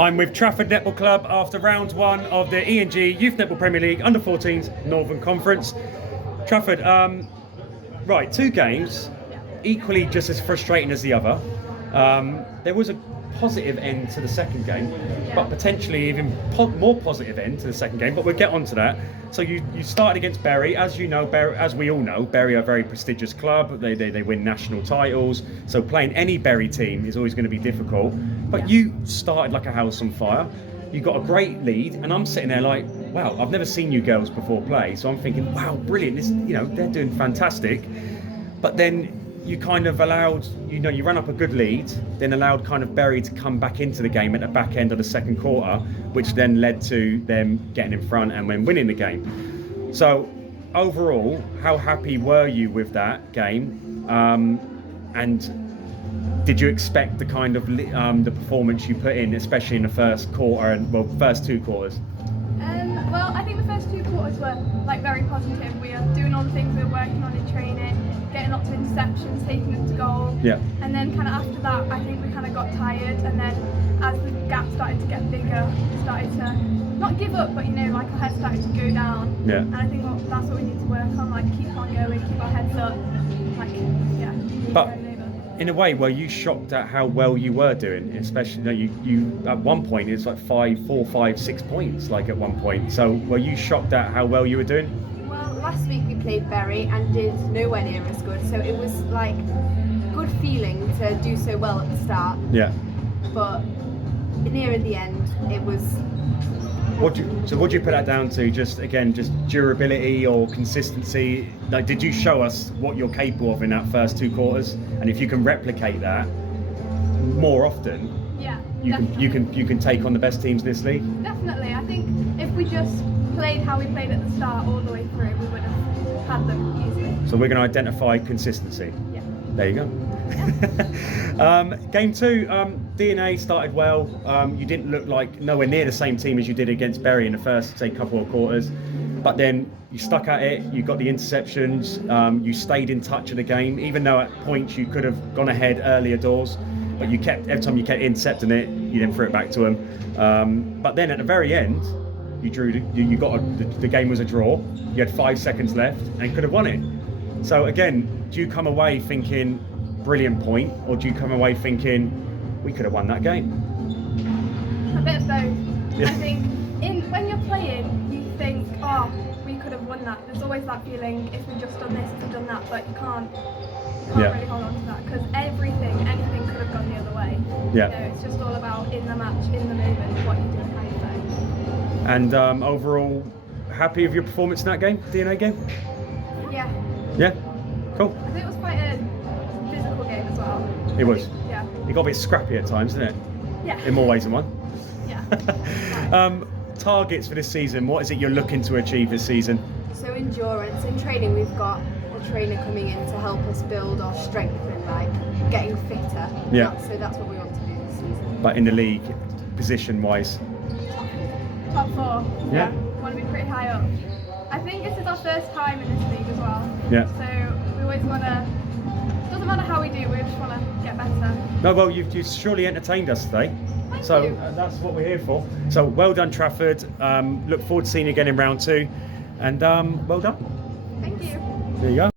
I'm with Trafford Netball Club after round one of the E&G Youth Netball Premier League Under-14s Northern Conference. Trafford, right, 2 games, equally just as frustrating as the other. There was a positive end to the second game, but potentially even more positive end to the second game, but we'll get on to that. So you started against Bury. As you know, as we all know, Bury are a very prestigious club. They win national titles, so playing any Bury team is always going to be difficult. But you started like a house on fire. You got a great lead, and I'm sitting there like, wow, I've never seen you girls before play, so I'm thinking, wow, brilliant. This, they're doing fantastic. But then you kind of allowed, you ran up a good lead, then allowed kind of Bury to come back into the game at the back end of the second quarter, which then led to them getting in front and then winning the game. So overall, how happy were you with that game? And did you expect the kind of the performance you put in, especially in the first quarter and first 2 quarters? Well, I think the first 2 quarters were very positive. We are doing all the things we were working on in training, getting lots of interceptions, taking them to goal. Yeah. And then kind of after that, I think we kind of got tired. And then as the gap started to get bigger, we started to not give up, but our head started to go down. Yeah. And I think that's what we need to work on, keep on going, keep our heads up, But in a way, were you shocked at how well you were doing? Especially, you at one point it's like 4, 5, 6 points, at one point. So were you shocked at how well you were doing? Well, last week we played Bury and did nowhere near as good. So it was good feeling to do so well at the start. Yeah. But near the end, it was. What do you put that down to? Just durability or consistency? Did you show us what you're capable of in that first 2 quarters? And if you can replicate that more often, you can take on the best teams in this league. Definitely. I think if we just played how we played at the start all the way through, we would have had them easily. So we're going to identify consistency. Yeah. There you go. Game 2, DNA started well. You didn't look like nowhere near the same team as you did against Bury in the first, say, couple of quarters. But then you stuck at it, you got the interceptions, you stayed in touch of the game, even though at points you could have gone ahead earlier doors. But every time you kept intercepting it, you then threw it back to them. But then at the very end, the game was a draw. You had 5 seconds left and could have won it. So again, do you come away thinking, brilliant point, or do you come away thinking we could have won that game? A bit of both. Yeah. I think when you're playing, you think, oh, we could have won that. There's always that feeling, if we'd just done this, if we'd done that, but you can't really hold on to that, because anything could have gone the other way. Yeah. It's just all about in the match, in the moment, what you do and how you play. And overall, happy with your performance in that game, DNA game? Yeah. Yeah? Cool. I think it was quite a physical game as well. It was. Yeah. It got a bit scrappy at times, didn't it? Yeah. In more ways than one. Yeah. Targets for this season, what is it you're looking to achieve this season? So endurance. In training, we've got a trainer coming in to help us build our strength and getting fitter. Yeah. So that's what we want to do this season. But in the league, position-wise? Top 4. Yeah. Want to be pretty high up. I think this is our first time in this league as well. Yeah. So we always want to, doesn't matter how we do, we just want to get better. No, well, you've surely entertained us today. Thank so you. That's what we're here for. So well done, Trafford. Look forward to seeing you again in round 2. And well done. Thank you. There you go.